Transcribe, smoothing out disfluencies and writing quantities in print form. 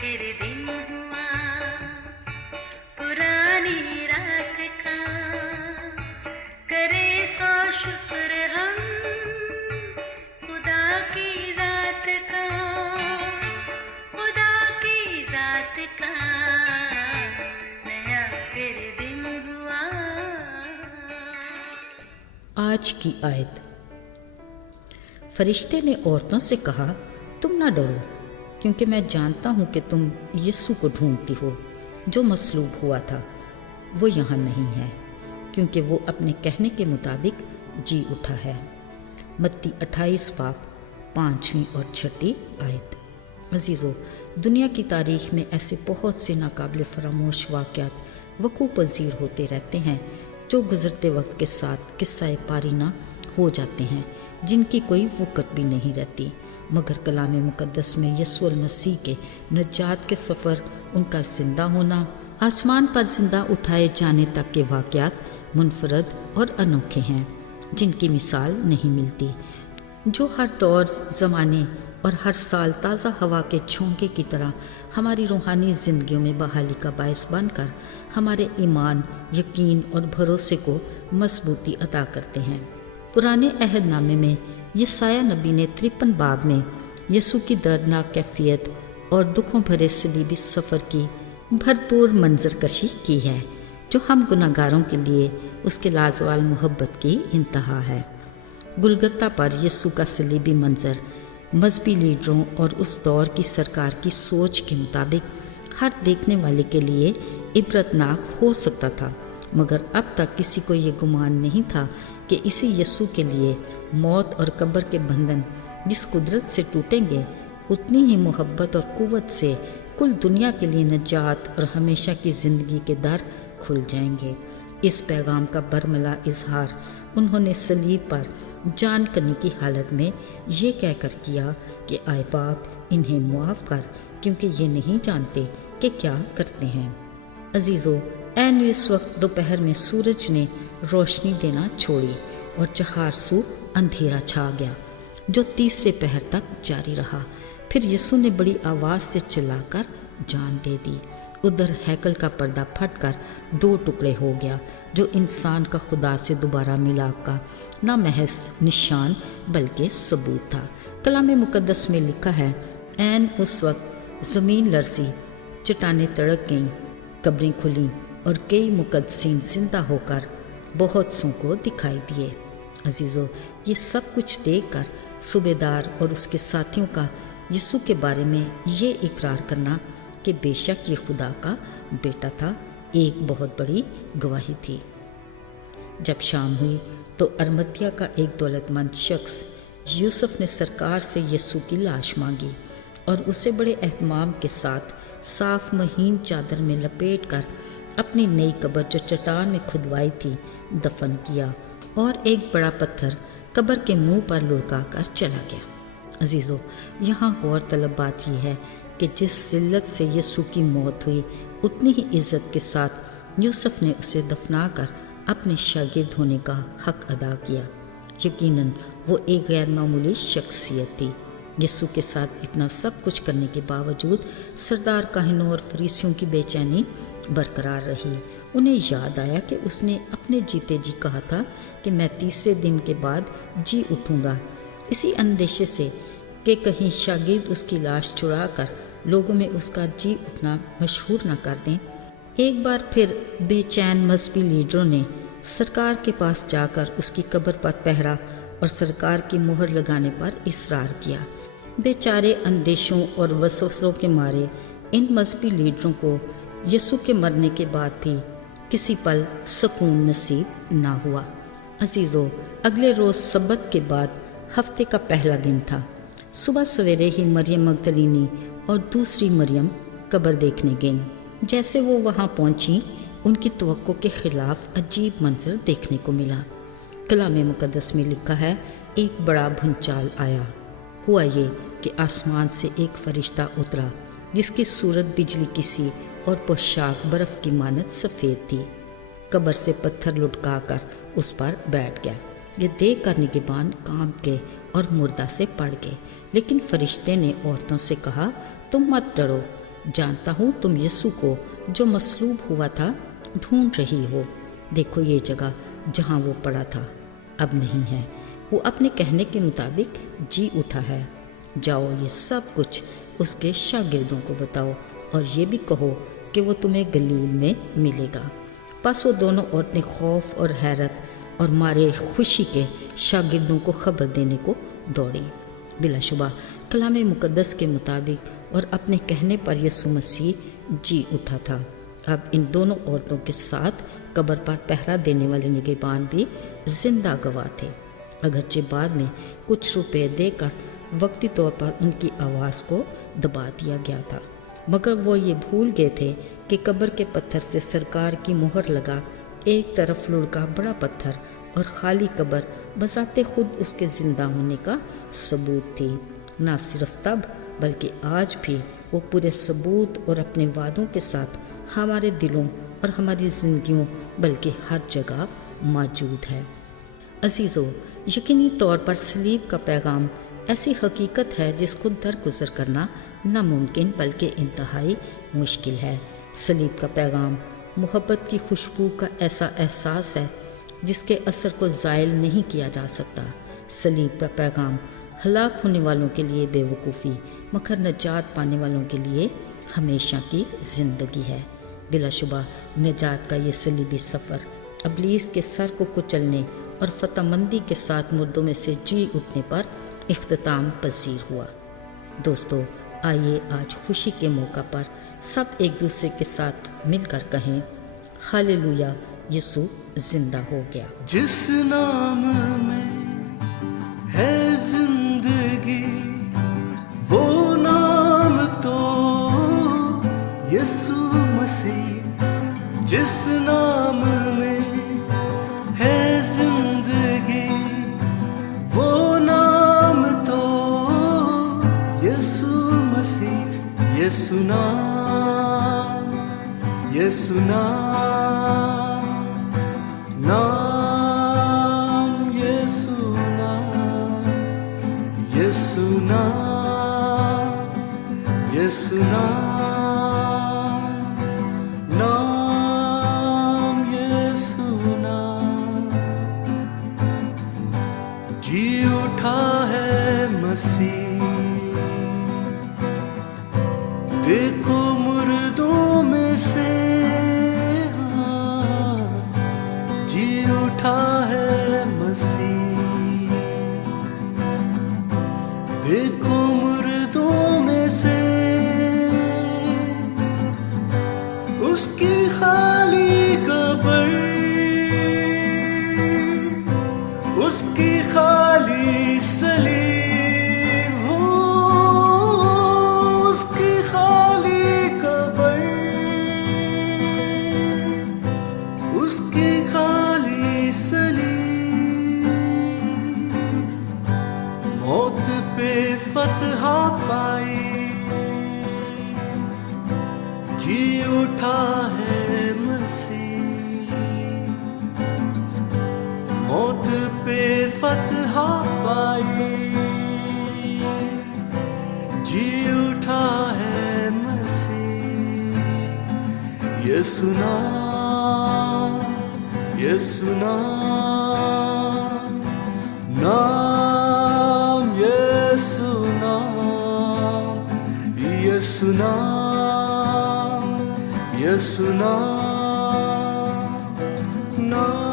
फिर दिन हुआ पुरानी रात का, करे सो शुक्र हम खुदा की जात का, खुदा की जात का, नया फिर दिन हुआ। आज की आयत। फरिश्ते ने औरतों से कहा, तुम ना डरो, क्योंकि मैं जानता हूँ कि तुम यीशु को ढूंढती हो जो मसलूब हुआ था। वो यहाँ नहीं है, क्योंकि वो अपने कहने के मुताबिक जी उठा है। मत्ती 28 बाब 5वीं और 6वीं आयत। अजीज़ों, दुनिया की तारीख में ऐसे बहुत से नाकाबिल फरामोश वाक़यात वक़ू पज़ीर होते रहते हैं जो गुज़रते वक्त के साथ किस्सा पारीना हो जाते हैं, जिनकी कोई वक़्त भी नहीं रहती। मगर कलाम मुक़द्दस में यीशु मसीह के नजात के सफ़र, उनका ज़िंदा होना, आसमान पर ज़िंदा उठाए जाने तक के वाक़यात मुनफरद और अनोखे हैं, जिनकी मिसाल नहीं मिलती, जो हर दौर ज़माने और हर साल ताज़ा हवा के झोंके की तरह हमारी रूहानी ज़िंदगियों में बहाली का बायस बनकर हमारे ईमान, यकीन और भरोसे को मजबूती अता करते हैं। पुराने अहदनामे में यसाया नबी ने 53 बाब में यीशु की दर्दनाक कैफियत और दुखों भरे सलीबी सफ़र की भरपूर मंजरकशी की है, जो हम गुनाहगारों के लिए उसके लाजवाल मोहब्बत की इंतहा है। गुलगता पर यीशु का सलीबी मंजर मजहबी लीडरों और उस दौर की सरकार की सोच के मुताबिक हर देखने वाले के लिए इबरतनाक हो सकता था, मगर अब तक किसी को ये गुमान नहीं था कि इसी यीशु के लिए मौत और कब्र के बंधन जिस कुदरत से टूटेंगे, उतनी ही मोहब्बत और कुव्वत से कुल दुनिया के लिए नजात और हमेशा की ज़िंदगी के दर खुल जाएंगे। इस पैगाम का बरमला इजहार उन्होंने सलीब पर जान करने की हालत में ये कहकर किया कि आए बाप, इन्हें मुआफ़ कर, क्योंकि ये नहीं जानते कि क्या करते हैं। अजीज़ों, ऐन इस वक्त दोपहर में सूरज ने रोशनी देना छोड़ी और चहारसू अंधेरा छा गया, जो तीसरे पहर तक जारी रहा। फिर यीशु ने बड़ी आवाज़ से चिल्लाकर जान दे दी। उधर हैकल का पर्दा फटकर 2 टुकड़े हो गया, जो इंसान का खुदा से दोबारा मिलाप का न महज निशान बल्कि सबूत था। कलाम मुक़द्दस में लिखा है, ऐन उस वक्त ज़मीन लरज़ी, चट्टानें तड़क गईं, कब्रें खुलीं और कई मुक़द्दसीन जिंदा होकर बहुत सौ को दिखाई दिए। अजीज़ों, ये सब कुछ देखकर सूबेदार और उसके साथियों का यीशु के बारे में ये इकरार करना कि बेशक ये खुदा का बेटा था, एक बहुत बड़ी गवाही थी। जब शाम हुई तो अरमतिया का एक दौलतमंद शख्स यूसुफ ने सरकार से यीशु की लाश मांगी और उसे बड़े एहतमाम के साथ साफ महीन चादर में लपेट कर अपनी नई कब्र जो चट्टान में खुदवाई थी दफन किया और एक बड़ा पत्थर कब्र के मुंह पर लुढ़का कर चला गया। अजीज़ों, यहाँ गौर तलब बात यह है कि जिस जिल्लत से यीशु की मौत हुई, उतनी ही इज्जत के साथ यूसुफ ने उसे दफना कर अपने शागिर्द होने का हक अदा किया। यकीनन वो एक गैर मामूली शख्सियत थी। यीशु के साथ इतना सब कुछ करने के बावजूद सरदार काहिनों और फरीसियों की बेचैनी बरकरार रही। उन्हें याद आया कि उसने अपने जीते जी कहा था कि मैं तीसरे दिन के बाद जी उठूँगा। इसी अंदेशे से कि कहीं शागिर्द उसकी लाश चुरा कर लोगों में उसका जी उठना मशहूर न कर दें, एक बार फिर बेचैन मजहबी लीडरों ने सरकार के पास जाकर उसकी कब्र पर पहरा और सरकार की मुहर लगाने पर इसरार किया। बेचारे अंदेशों और वसवसों के मारे इन मजहबी लीडरों को यीशु के मरने के बाद भी किसी पल सुकून नसीब ना हुआ। अजीज़ों, अगले रोज़ सब्बत के बाद हफ्ते का पहला दिन था। सुबह सवेरे ही मरियम मगदलीनी और दूसरी मरियम कब्र देखने गईं। जैसे वो वहाँ पहुँची, उनकी तवक्को के खिलाफ अजीब मंजर देखने को मिला। कलाम मुक़द्दस में लिखा है, एक बड़ा भूचाल आया। हुआ ये कि आसमान से एक फरिश्ता उतरा, जिसकी सूरत बिजली की सी और पोशाक बर्फ़ की मानत सफ़ेद थी। कब्र से पत्थर लुढ़का कर उस पर बैठ गया। ये देख कर निगहबान कांप गए और मुर्दा से पड़ गए। लेकिन फरिश्ते ने औरतों से कहा, तुम मत डरो, जानता हूँ तुम यीशु को जो मसलूब हुआ था ढूंढ रही हो। देखो ये जगह जहाँ वो पड़ा था अब नहीं है। वो अपने कहने के मुताबिक जी उठा है। जाओ ये सब कुछ उसके शागिर्दों को बताओ और ये भी कहो कि वो तुम्हें गलील में मिलेगा। बस वो दोनों औरतें खौफ और हैरत और मारे खुशी के शागिर्दों को खबर देने को दौड़ी। बिलाशुबा कलाम मुकद्दस के मुताबिक और अपने कहने पर यीशु मसीह जी उठा था। अब इन दोनों औरतों के साथ कब्र पर पहरा देने वाले निगहबान भी जिंदा गवाह थे। अगरचे बाद में कुछ रुपए देकर वक्ती तौर पर उनकी आवाज़ को दबा दिया गया था, मगर वो ये भूल गए थे कि कब्र के पत्थर से सरकार की मुहर लगा एक तरफ लुढ़का बड़ा पत्थर और खाली कब्र बजाते खुद उसके ज़िंदा होने का सबूत थी। ना सिर्फ तब बल्कि आज भी वो पूरे सबूत और अपने वादों के साथ हमारे दिलों और हमारी ज़िंदगियों बल्कि हर जगह मौजूद है। अजीज़ों, यकीनी तौर पर सलीब का पैगाम ऐसी हकीकत है जिसको दरगुजर करना नामुमकिन बल्कि इंतहाई मुश्किल है। सलीब का पैगाम मोहब्बत की खुशबू का ऐसा एहसास है जिसके असर को ज़ायल नहीं किया जा सकता। सलीब का पैगाम हलाक होने वालों के लिए बेवकूफ़ी मगर नजात पाने वालों के लिए हमेशा की ज़िंदगी है। बिलाशुबा नजात का ये सलीबी सफ़र इब्लीस के सर को कुचलने और फतहमंदी के साथ मुर्दों में से जी उठने पर इख्तिताम पजीर हुआ। दोस्तों, आइए आज खुशी के मौका पर सब एक दूसरे के साथ मिलकर कहें, हालेलुया, यीशु जिंदा हो गया। जिस नाम में है जिंदगी वो नाम तो यीशु मसीह। जिस नाम में है जिंदगी वो नाम तो यीशु मसीह। यीशु नाम, यीशु नाम, नाम यीशु नाम, यीशु नाम, यीशु नाम, नाम यीशु नाम। जी उठा है मसीह, देखो मुर्दों में से जी उठा है मसीह। देखो मुर्दों में से उसकी खाली कब्र, उसकी खाली सलीब हो, उसकी खाली कब्र, उसकी खाली सलीब। मौत पे फतह पाई, जी उठा है मसीह। मौत पे फतह पाई, जी उठा है मसीह। यीशु नाम, यीशु नाम, नाम यीशु नाम, यीशु नाम, यीशु नाम, नाम